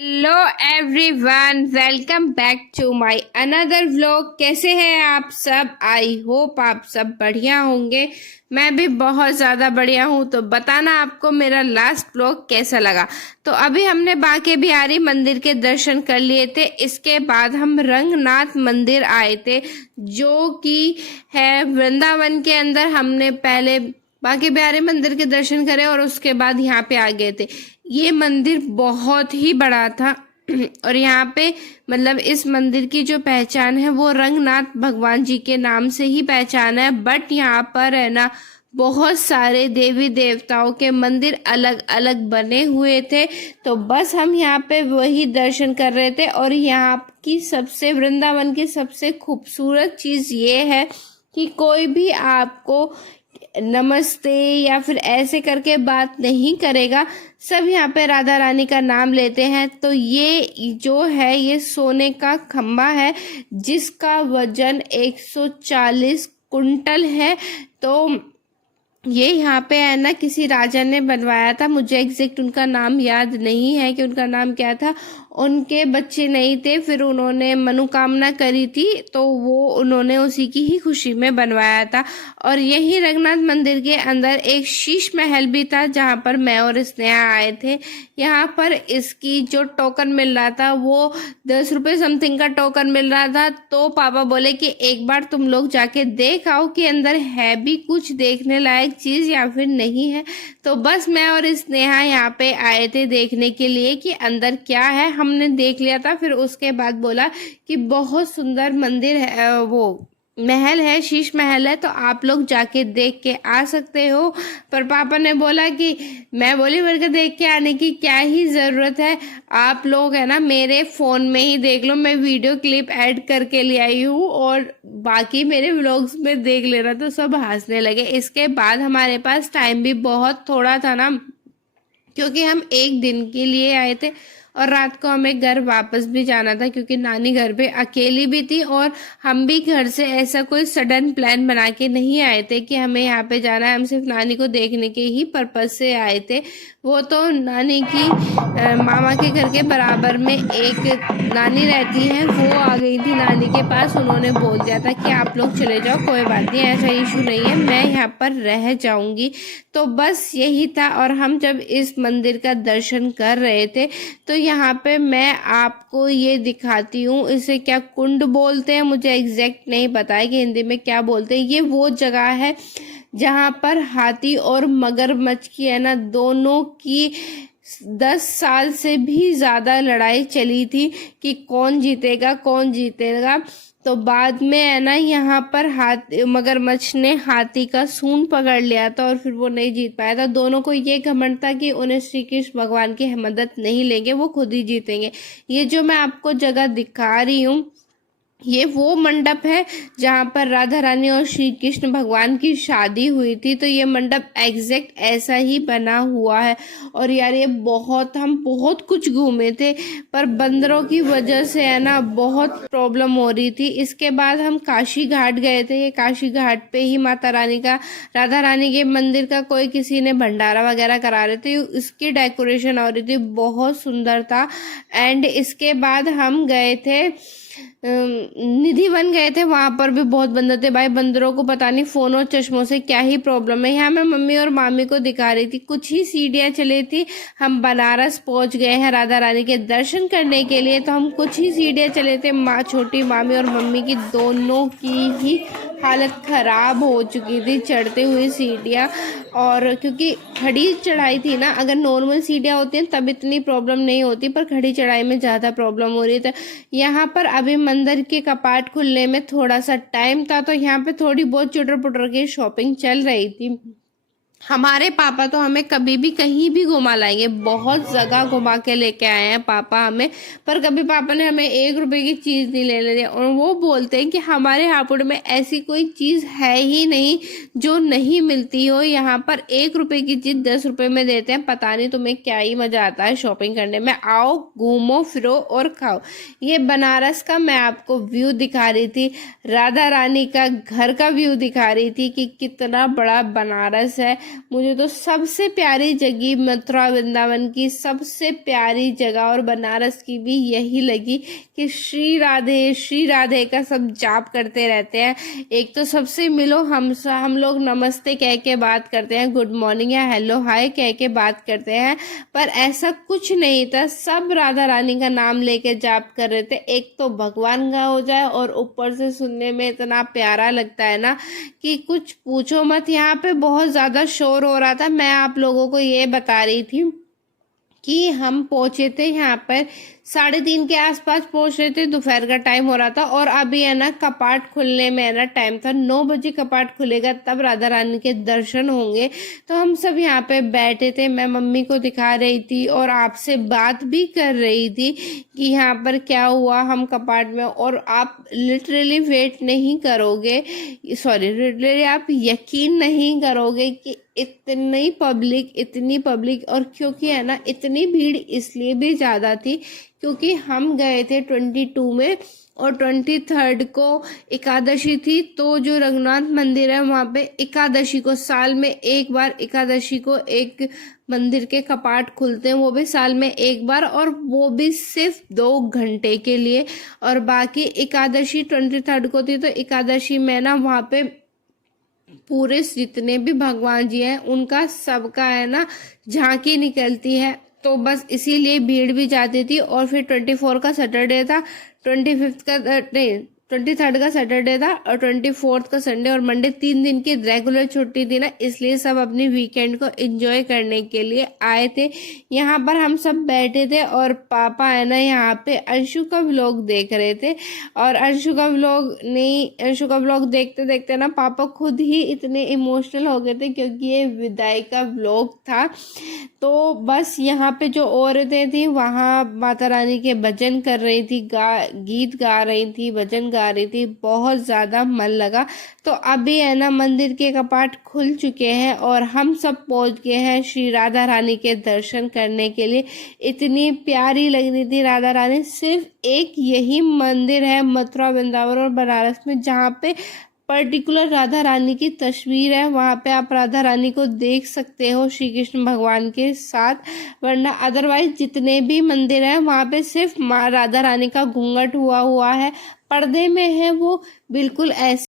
Hello everyone, welcome back to my another vlog. कैसे हैं आप सब? आई होप आप सब बढ़िया होंगे। मैं भी बहुत ज़्यादा बढ़िया हूँ। तो बताना आपको मेरा लास्ट व्लॉग कैसा लगा। तो अभी हमने बांके बिहारी मंदिर के दर्शन कर लिए थे। इसके बाद हम रंगनाथ मंदिर आए थे, जो कि है वृंदावन के अंदर। हमने पहले बांके बिहारी मंदिर के दर्शन करे और उसके बाद यहाँ पे आ गए थे। ये मंदिर बहुत ही बड़ा था और यहाँ पे मतलब इस मंदिर की जो पहचान है वो रंगनाथ भगवान जी के नाम से ही पहचान है। बट यहाँ पर है ना बहुत सारे देवी देवताओं के मंदिर अलग अलग बने हुए थे। तो बस हम यहाँ पे वही दर्शन कर रहे थे। और यहाँ की सबसे वृंदावन की सबसे खूबसूरत चीज़ ये है कि कोई भी आपको नमस्ते या फिर ऐसे करके बात नहीं करेगा। सब यहाँ पे राधा रानी का नाम लेते हैं। तो ये जो है ये सोने का खम्बा है जिसका वजन 140 कुंटल है। तो ये यहाँ पे है ना किसी राजा ने बनवाया था। मुझे एग्जैक्ट उनका नाम याद नहीं है कि उनका नाम क्या था। उनके बच्चे नहीं थे, फिर उन्होंने मनोकामना करी थी तो वो उन्होंने उसी की ही खुशी में बनवाया था। और यही रंगनाथ मंदिर के अंदर एक शीश महल भी था जहाँ पर मैं और स्नेहा आए थे। यहाँ पर इसकी जो टोकन मिल रहा था वो 10 रुपये समथिंग का टोकन मिल रहा था। तो पापा बोले कि एक बार तुम लोग जाके देख आओ कि अंदर है भी कुछ देखने लायक चीज़ या फिर नहीं है। तो बस मैं और स्नेहा यहाँ पे आए थे देखने के लिए कि अंदर क्या है। हमने देख लिया था, फिर उसके बाद बोला कि बहुत सुंदर मंदिर है, वो महल है, शीश महल है, तो आप लोग जाके देख के आ सकते हो। पर पापा ने बोला कि मैं बोली मेरे को देख के आने की क्या ही ज़रूरत है, आप लोग है ना मेरे फ़ोन में ही देख लो। मैं वीडियो क्लिप ऐड करके ले आई हूँ और बाकी मेरे व्लॉग्स में देख लेना। तो सब हंसने लगे। इसके बाद हमारे पास टाइम भी बहुत थोड़ा था ना, क्योंकि हम एक दिन के लिए आए थे और रात को हमें घर वापस भी जाना था, क्योंकि नानी घर पे अकेली भी थी और हम भी घर से ऐसा कोई सडन प्लान बना के नहीं आए थे कि हमें यहाँ पे जाना है। हम सिर्फ नानी को देखने के ही पर्पज से आए थे। वो तो नानी की मामा के घर के बराबर में एक नानी रहती है, वो आ गई थी नानी के पास। उन्होंने बोल दिया था कि आप लोग चले जाओ, कोई बात नहीं, ऐसा इशू नहीं है, मैं यहाँ पर रह जाऊंगी। तो बस यही था। और हम जब इस मंदिर का दर्शन कर रहे थे तो यहाँ पे मैं आपको ये दिखाती हूँ, इसे क्या कुंड बोलते हैं मुझे एग्जैक्ट नहीं पता है कि हिंदी में क्या बोलते हैं। ये वो जगह है जहाँ पर हाथी और मगरमच्छ की है ना दोनों की 10 साल से भी ज़्यादा लड़ाई चली थी कि कौन जीतेगा कौन जीतेगा। तो बाद में है ना यहाँ पर मगरमच्छ ने हाथी का सूंड पकड़ लिया था और फिर वो नहीं जीत पाया था। दोनों को ये घमंड था कि उन्हें श्री कृष्ण भगवान की मदद नहीं लेंगे, वो खुद ही जीतेंगे। ये जो मैं आपको जगह दिखा रही हूँ ये वो मंडप है जहाँ पर राधा रानी और श्री कृष्ण भगवान की शादी हुई थी। तो ये मंडप एग्जैक्ट ऐसा ही बना हुआ है। और यार ये हम बहुत कुछ घूमे थे, पर बंदरों की वजह से है ना बहुत प्रॉब्लम हो रही थी। इसके बाद हम काशी घाट गए थे। ये काशी घाट पे ही माता रानी का, राधा रानी के मंदिर का कोई किसी ने भंडारा वगैरह करा रहे थे, इसकी डेकोरेशन हो रही थी, बहुत सुंदर था। एंड इसके बाद हम गए थे निधि वन गए थे। वहां पर भी बहुत बंदर थे भाई। बंदरों को पता नहीं फोन और चश्मों से क्या ही प्रॉब्लम है। यहाँ मैं मम्मी और मामी को दिखा रही थी, कुछ ही सीढ़ियाँ चली थी। हम बनारस पहुंच गए हैं राधा रानी के दर्शन करने के लिए। तो हम कुछ ही सीढ़ियाँ चले थे। छोटी मामी और मम्मी की दोनों की ही हालत खराब हो चुकी थी चढ़ते हुए सीढ़ियाँ। और क्योंकि खड़ी चढ़ाई थी ना, अगर नॉर्मल सीढ़ियाँ होती हैं तब इतनी प्रॉब्लम नहीं होती, पर खड़ी चढ़ाई में ज़्यादा प्रॉब्लम हो रही थी। यहाँ पर अभी मंदिर के कपाट खुलने में थोड़ा सा टाइम था, तो यहाँ पे थोड़ी बहुत चुटर पुटर की शॉपिंग चल रही थी। हमारे पापा तो हमें कभी भी कहीं भी घुमा लाएंगे, बहुत जगह घुमा के लेके आए हैं पापा हमें। पर कभी पापा ने हमें 1 रुपए की चीज़ नहीं ले दी। और वो बोलते हैं कि हमारे हापुड़ में ऐसी कोई चीज़ है ही नहीं जो नहीं मिलती हो। यहाँ पर 1 रुपए की चीज़ 10 रुपए में देते हैं। पता नहीं तुम्हें क्या ही मज़ा आता है शॉपिंग करने में। आओ घूमो फिरो और खाओ। ये बनारस का मैं आपको व्यू दिखा रही थी, राधा रानी का घर का व्यू दिखा रही थी कि कितना बड़ा बनारस है। मुझे तो सबसे प्यारी जगह मथुरा वृंदावन की सबसे प्यारी जगह और बनारस की भी यही लगी कि श्री राधे का सब जाप करते रहते हैं। एक तो सबसे मिलो, हम लोग नमस्ते कह के बात करते हैं, गुड मॉर्निंग या हेलो हाय कह के बात करते हैं, पर ऐसा कुछ नहीं था। सब राधा रानी का नाम लेके जाप कर रहे थे। एक तो भगवान का हो जाए और ऊपर से सुनने में इतना प्यारा लगता है ना कि कुछ पूछो मत। यहाँ पे बहुत ज़्यादा शोर हो रहा था। मैं आप लोगों को ये बता रही थी कि हम पहुंचे थे यहाँ पर 3:30 के आसपास पहुंच रहे थे, दोपहर का टाइम हो रहा था। और अभी है ना कपाट खुलने में है ना टाइम था, 9 बजे कपाट खुलेगा तब राधा रानी के दर्शन होंगे। तो हम सब यहाँ पे बैठे थे, मैं मम्मी को दिखा रही थी और आपसे बात भी कर रही थी कि यहाँ पर क्या हुआ हम कपाट में। और आप लिटरली वेट नहीं करोगे, लिटरली आप यकीन नहीं करोगे कि इतनी पब्लिक। और क्योंकि है ना इतनी भीड़ इसलिए भी ज़्यादा थी क्योंकि हम गए थे 22 में और 23 को एकादशी थी। तो जो रघुनाथ मंदिर है वहाँ पे एकादशी को, साल में एक बार एकादशी को एक मंदिर के कपाट खुलते हैं, वो भी साल में एक बार, और वो भी सिर्फ 2 घंटे के लिए। और बाकी एकादशी 23 को थी। तो एकादशी में ना वहाँ पे पूरे जितने भी भगवान जी हैं उनका सबका है ना झांकी निकलती है। तो बस इसीलिए भीड़ भी जाती थी। और फिर 24 का सैटरडे था, 25 का नहीं 23 का सैटरडे था और 24 का संडे और मंडे, 3 दिन की रेगुलर छुट्टी थी ना, इसलिए सब अपनी वीकेंड को एंजॉय करने के लिए आए थे। यहाँ पर हम सब बैठे थे और पापा है ना यहाँ पे अंशु का व्लॉग देख रहे थे। और अंशु का व्लॉग देखते देखते ना पापा खुद ही इतने इमोशनल हो गए थे क्योंकि ये विदाई का व्लॉग था। तो बस यहाँ पे जो औरतें थी वहाँ माता रानी के भजन कर रही थी, गीत गा रही थी, भजन गा रही थी, बहुत ज़्यादा मन लगा। तो अभी है ना मंदिर के कपाट खुल चुके हैं और हम सब पहुँच गए हैं श्री राधा रानी के दर्शन करने के लिए। इतनी प्यारी लग रही थी राधा रानी। सिर्फ एक यही मंदिर है मथुरा वृंदावन और बनारस में जहाँ पे पर्टिकुलर राधा रानी की तस्वीर है, वहाँ पे आप राधा रानी को देख सकते हो श्री कृष्ण भगवान के साथ। वरना अदरवाइज जितने भी मंदिर हैं वहाँ पे सिर्फ माँ राधा रानी का घूंघट हुआ है, पर्दे में है वो बिल्कुल ऐसे